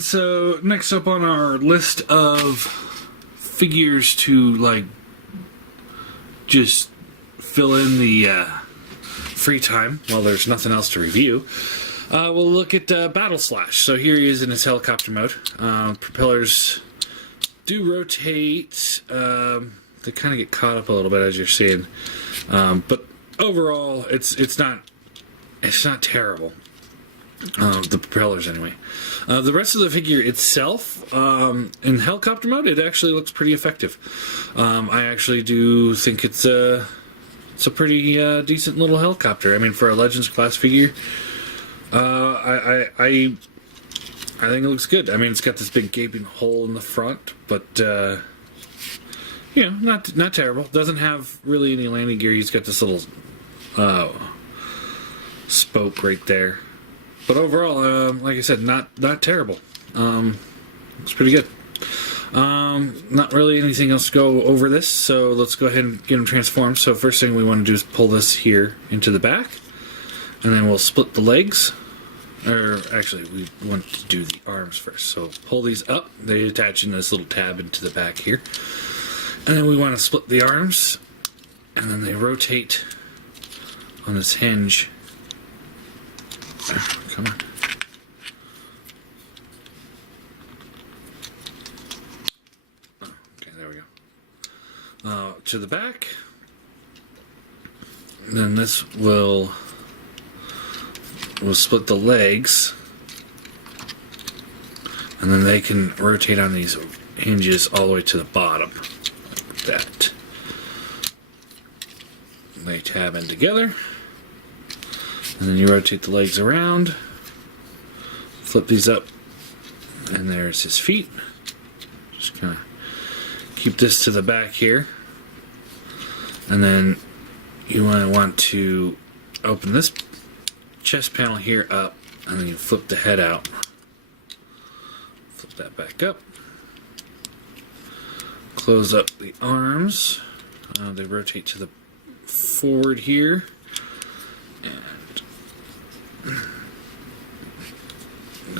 And so next up on our list of figures to like just fill in the free time while there's nothing else to review, we'll look at Battleslash. So here he is in his helicopter mode. Propellers do rotate. They kind of get caught up a little bit, as you're seeing, but overall, it's not terrible. The propellers, anyway. The rest of the figure itself, in helicopter mode, it actually looks pretty effective. I actually do think it's a pretty decent little helicopter. I mean, for a Legends class figure, I think it looks good. I mean, it's got this big gaping hole in the front, but you know, not terrible. Doesn't have really any landing gear. He's got this little spoke right there. But overall, like I said, not terrible. It's pretty good. Not really anything else to go over this, so let's go ahead and get them transformed. So first thing we want to do is pull this here into the back, and then we'll split the legs. Or actually, we want to do the arms first. So pull these up. They attach in this little tab into the back here. And then we want to split the arms, and then they rotate on this hinge. Come on. Okay, there we go. To the back. And then this will split the legs. And then they can rotate on these hinges all the way to the bottom. Like that. They tab in together. And then you rotate the legs around, flip these up, and there's his feet. Just kind of keep this to the back here. And then you want to open this chest panel here up, and then you flip the head out. Flip that back up. Close up the arms. They rotate to the forward here.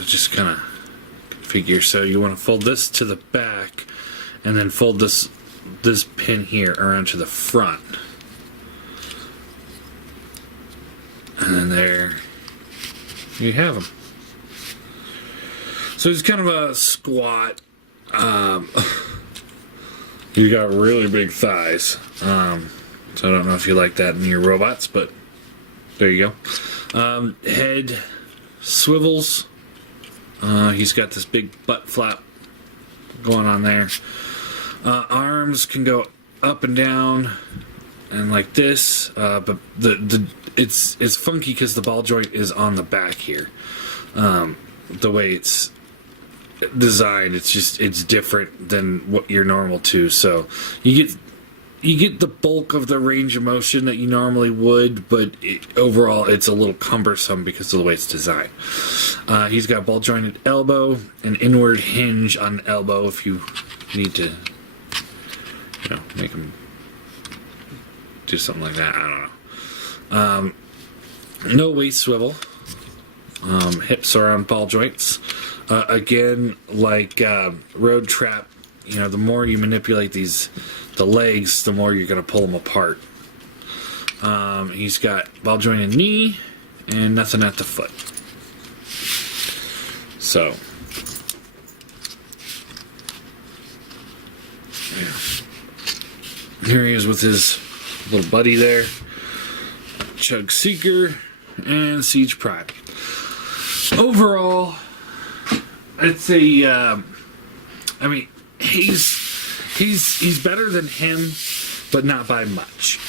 Just kind of configure. So you want to fold this to the back, and then fold this pin here around to the front, and then there you have him. So he's kind of a squat. He's got really big thighs. So I don't know if you like that in your robots, but there you go. Head swivels. He's got this big butt flap going on there. Arms can go up and down and like this, but it's funky because the ball joint is on the back here. The way it's designed, it's different than what you're normal to. So you get the bulk of the range of motion that you normally would, but overall it's a little cumbersome because of the way it's designed. He's got ball jointed elbow, an inward hinge on the elbow if you need to, make him do something like that. I don't know. No waist swivel. Hips are on ball joints. Again, like road trap, the more you manipulate the legs, the more you're going to pull them apart. He's got ball jointed knee and nothing at the foot. So, yeah. Here he is with his little buddy there, Chug Seeker and Siege Prime. Overall, I'd say, I mean, he's better than him, but not by much.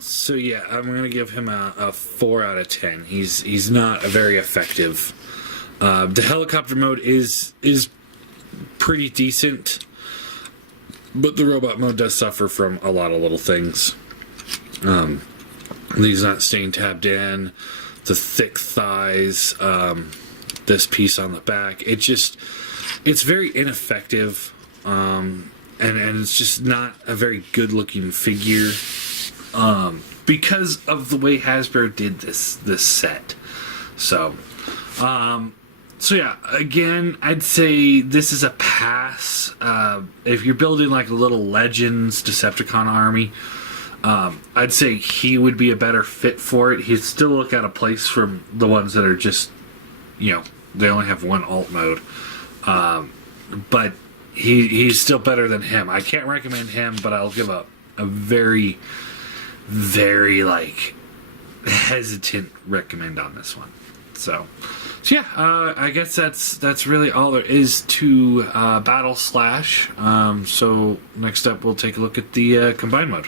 So yeah, I'm gonna give him a 4 out of 10. He's not a very effective. The helicopter mode is pretty decent, but the robot mode does suffer from a lot of little things. He's not staying tabbed in. The thick thighs. This piece on the back. It's very ineffective, and it's just not a very good looking figure, because of the way Hasbro did this set. So, So yeah, again, I'd say this is a pass. If you're building like a little Legends Decepticon army, I'd say he would be a better fit for it. He'd still look out of place from the ones that are just, they only have one alt mode. But he's still better than him. I can't recommend him, but I'll give a very, very, hesitant recommend on this one. So yeah, I guess that's really all there is to Battleslash. So next up, we'll take a look at the combined mode.